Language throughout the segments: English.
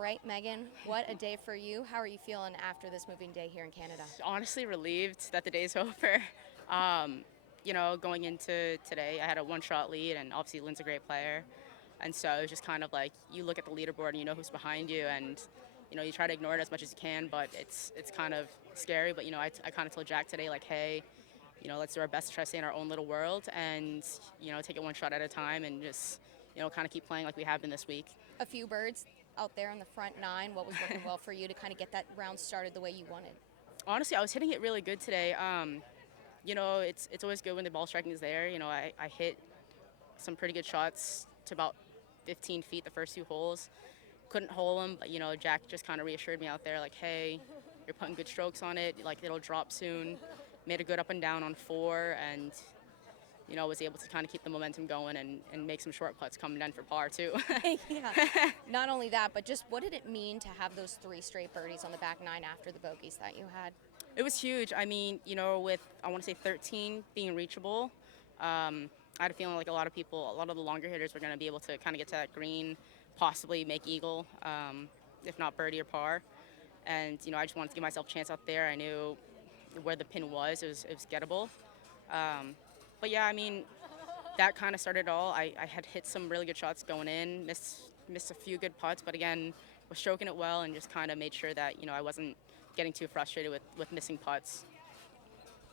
right, Megan, what a day for you. How are you feeling after this moving day here in Canada? Honestly relieved that the day's over. Going into today, I had a one-shot lead, and obviously Lynn's a great player. And so it was just kind of like you look at the leaderboard and you know who's behind you, and you try to ignore it as much as you can, but it's kind of scary. But I kind of told Jack today, like, hey, let's do our best to try to stay in our own little world, and take it one shot at a time, and just kind of keep playing like we have been this week. A few birds out there in the front nine. What was working well for you to kind of get that round started the way you wanted? Honestly, I was hitting it really good today. It's always good when the ball striking is there. I hit some pretty good shots to about 15 feet the first two holes. Couldn't hole them, but Jack just kind of reassured me out there, like, hey, you're putting good strokes on it. Like, it'll drop soon. Made a good up and down on four, and was able to kind of keep the momentum going and make some short putts coming down for par too. Yeah. Not only that, but just what did it mean to have those three straight birdies on the back nine after the bogeys that you had? It was huge. I mean, with I want to say 13 being reachable, I had a feeling like a lot of the longer hitters were going to be able to kind of get to that green, possibly make eagle, if not birdie or par. And I just wanted to give myself a chance out there. I knew where the pin was; it was gettable. But yeah, I mean, that kind of started it all. I had hit some really good shots going in, missed a few good putts, but again, was stroking it well and just kind of made sure that I wasn't getting too frustrated with missing putts.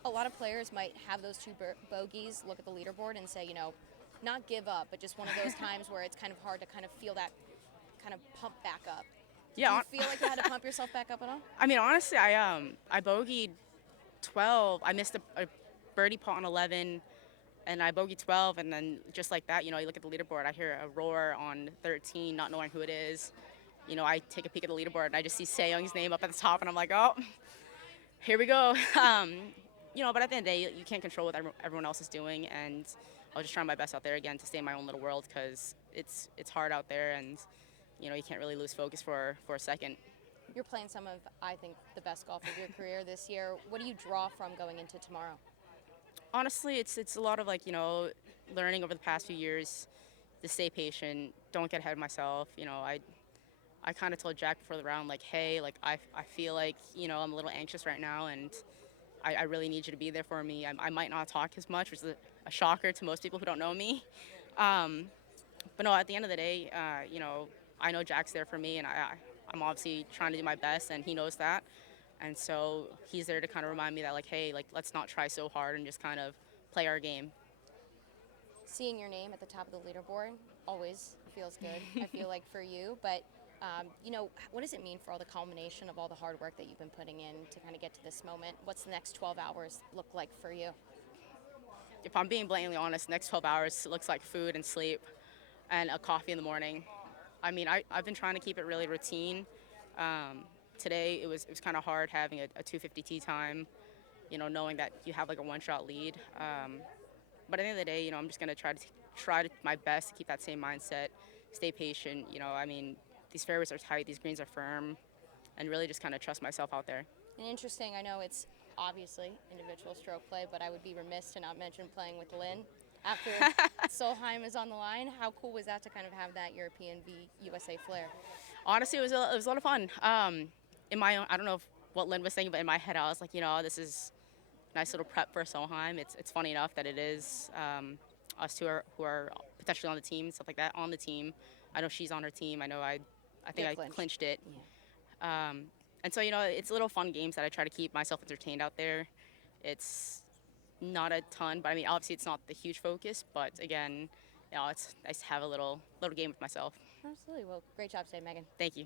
A lot of players might have those two bogeys, look at the leaderboard and say, not give up, but just one of those times where it's kind of hard to kind of feel that kind of pump back up. Yeah. Do you feel like you had to pump yourself back up at all? I mean, honestly, I bogeyed 12. I missed a birdie putt on 11, and I bogeyed 12, and then just like that, you look at the leaderboard, I hear a roar on 13, not knowing who it is. I take a peek at the leaderboard, and I just see Young's name up at the top, and I'm like, oh, here we go. But at the end of the day, you can't control what everyone else is doing, and I was just trying my best out there again to stay in my own little world, because it's hard out there, and you can't really lose focus for a second. You're playing some of, I think, the best golf of your career this year. What do you draw from going into tomorrow? Honestly, it's a lot of learning over the past few years to stay patient, don't get ahead of myself. I kind of told Jack before the round, like, hey, like I feel like I'm a little anxious right now, and I really need you to be there for me. I might not talk as much, which is a shocker to most people who don't know me. But no, at the end of the day, I know Jack's there for me, and I'm obviously trying to do my best, and he knows that. And so he's there to kind of remind me that, like, hey, like, let's not try so hard and just kind of play our game. Seeing your name at the top of the leaderboard always feels good, I feel like, for you. But, what does it mean for all the culmination of all the hard work that you've been putting in to kind of get to this moment? What's the next 12 hours look like for you? If I'm being blatantly honest, next 12 hours looks like food and sleep and a coffee in the morning. I mean, I've been trying to keep it really routine. Today it was kind of hard having a 250 tee time, knowing that you have like a one-shot lead. But at the end of the day, I'm just gonna try my best to keep that same mindset, stay patient. I mean, these fairways are tight, these greens are firm, and really just kind of trust myself out there. And interesting, I know it's obviously individual stroke play, but I would be remiss to not mention playing with Lynn. After Solheim is on the line, how cool was that to kind of have that European v USA flair? Honestly, it was a lot of fun. In my own, I don't know what Lynn was thinking, but in my head, I was like, this is a nice little prep for Solheim. It's funny enough that it is us two who are potentially on the team, stuff like that, on the team. I know she's on her team. I think I clinched it. Yeah. And so, it's little fun games that I try to keep myself entertained out there. It's not a ton, but I mean, obviously it's not the huge focus, but again, it's nice to have a little game with myself. Absolutely. Well, great job today, Megan. Thank you.